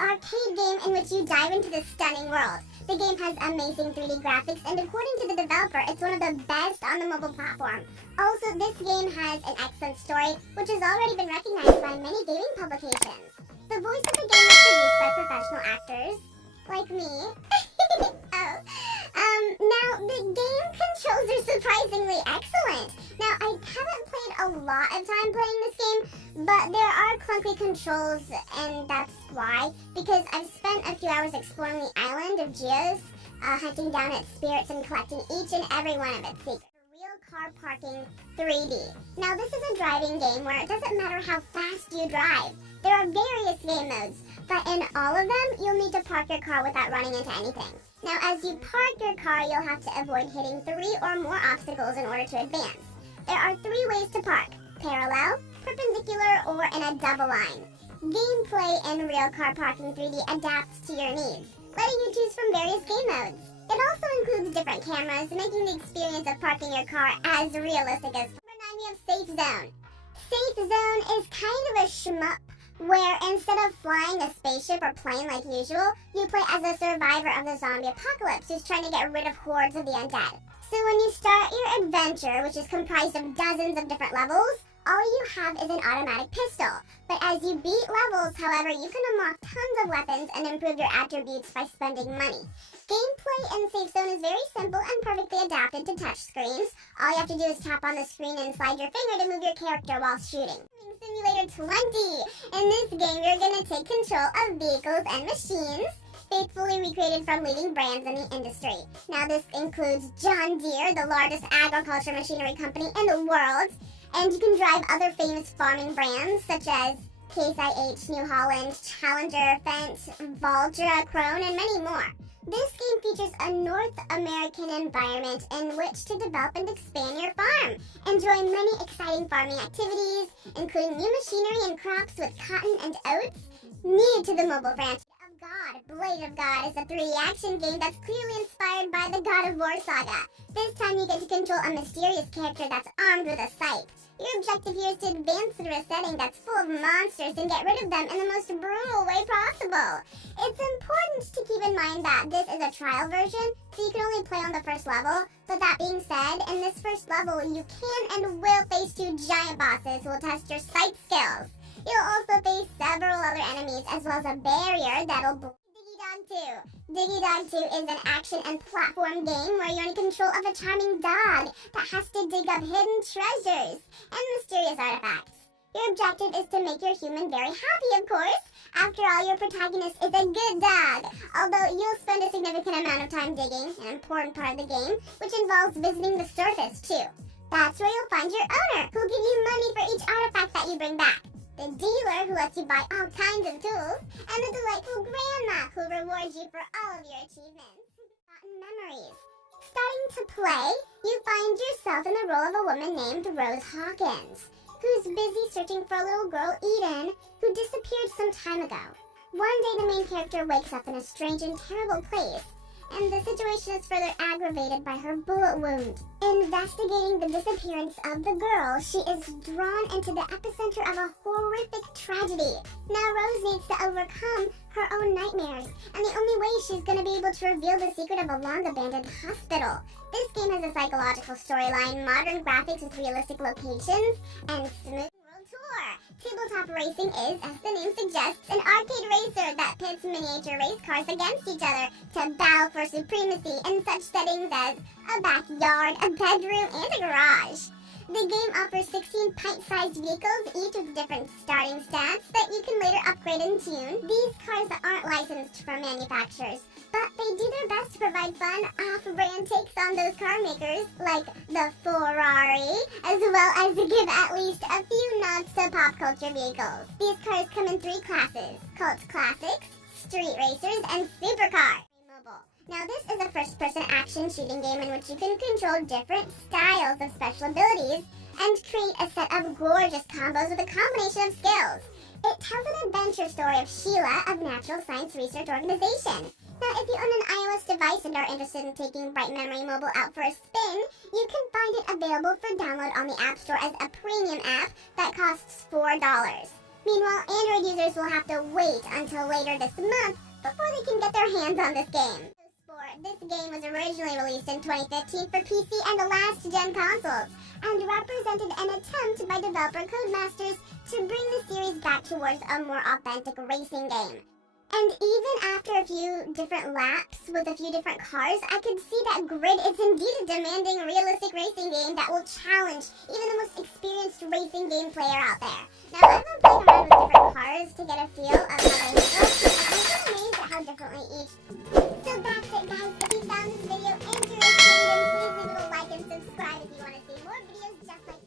Arcade game in which you dive into this stunning world. The game has amazing 3D graphics, and according to the developer, it's one of the best on the mobile platform. Also, this game has an excellent story, which has already been recognized by many gaming publications. The voice of the game is produced by professional actors, like me. Now, the game controls are surprisingly excellent. Now, I haven't played a lot of time playing this game, but there are clunky controls, and that's why. Because I've spent a few hours exploring the island of Geos, hunting down its spirits and collecting each and every one of its secrets. Real car parking 3D. Now, this is a driving game where it doesn't matter how fast you drive. There are various game modes, but in all of them, you'll need to park your car without running into anything. Now, as you park your car, you'll have to avoid hitting 3 or more obstacles in order to advance. There are 3 ways to park: parallel, perpendicular, or in a double line. Gameplay in Real Car Parking 3D adapts to your needs, letting you choose from various game modes. It also includes different cameras, making the experience of parking your car as realistic as possible. Number 9, we have Safe Zone. Safe Zone is kind of a shmup where instead of flying a spaceship or plane like usual, you play as a survivor of the zombie apocalypse who's trying to get rid of hordes of the undead. So when you start your adventure, which is comprised of dozens of different levels, all you have is an automatic pistol. But as you beat levels, however, you can unlock tons of weapons and improve your attributes by spending money. Gameplay in Safe Zone is very simple and perfectly adapted to touch screens. All you have to do is tap on the screen and slide your finger to move your character while shooting. Simulator 20. In this game, you're going to take control of vehicles and machines, faithfully recreated from leading brands in the industry. Now, this includes John Deere, the largest agriculture machinery company in the world, and you can drive other famous farming brands such as Case IH, New Holland, Challenger, Fendt, Valtra, Krone, and many more. This game features a North American environment in which to develop and expand your farm. Enjoy many exciting farming activities, including new machinery and crops with cotton and oats. New to the mobile franchise of God, Blade of God is a 3D action game that's clearly inspired by the God of War saga. This time you get to control a mysterious character that's armed with a scythe. Your objective here is to advance through a setting that's full of monsters and get rid of them in the most brutal way possible. It's important to keep in mind that this is a trial version, so you can only play on the first level. But that being said, in this first level, you can and will face 2 giant bosses who will test your sight skills. You'll also face several other enemies, as well as a barrier that'll block. Diggy Dog 2 is an action and platform game where you're in control of a charming dog that has to dig up hidden treasures and mysterious artifacts. Your objective is to make your human very happy, of course. After all, your protagonist is a good dog, although you'll spend a significant amount of time digging, an important part of the game, which involves visiting the surface too. That's where you'll find your owner, who'll give you money for each artifact that you bring back. The dealer, who lets you buy all kinds of tools, and the delightful grandma, who rewards you for all of your achievements. Forgotten memories. Starting to play, you find yourself in the role of a woman named Rose Hawkins, who's busy searching for a little girl, Eden, who disappeared some time ago. One day, the main character wakes up in a strange and terrible place, and the situation is further aggravated by her bullet wound. Investigating the disappearance of the girl, she is drawn into the epicenter of a horrific tragedy. Now Rose needs to overcome her own nightmares, and the only way she's going to be able to reveal the secret of a long-abandoned hospital. This game has a psychological storyline, modern graphics with realistic locations, and smooth world tour. Tabletop racing is, as the name suggests, an arcade racer that pits miniature race cars against each other to battle for supremacy in such settings as a backyard, a bedroom, and a garage. The game offers 16 pint-sized vehicles, each with different starting stats that you can later upgrade and tune. These cars aren't licensed from manufacturers, but they do their best to provide fun, off-brand takes on those car makers, like the Ferrari, as well as to give at least a few nods to pop culture vehicles. These cars come in 3 classes: Cult Classics, Street Racers, and Supercars. Now, this is a first-person action shooting game in which you can control different styles of special abilities and create a set of gorgeous combos with a combination of skills. It tells an adventure story of Sheila of Natural Science Research Organization. Now, if you own an iOS device and are interested in taking Bright Memory Mobile out for a spin, you can find it available for download on the App Store as a premium app that costs $4. Meanwhile, Android users will have to wait until later this month before they can get their hands on this game. This game was originally released in 2015 for PC and the last-gen consoles, and represented an attempt by developer Codemasters to bring the series back towards a more authentic racing game. And even after a few different laps with a few different cars, I could see that Grid is indeed a demanding, realistic racing game that will challenge even the most experienced racing game player out there. Now, I've been playing around with different cars to get a feel of how they handle, and I've been amazed at how differently each. So that's it, guys. If you found this video interesting, then please leave a like and subscribe if you want to see more videos just like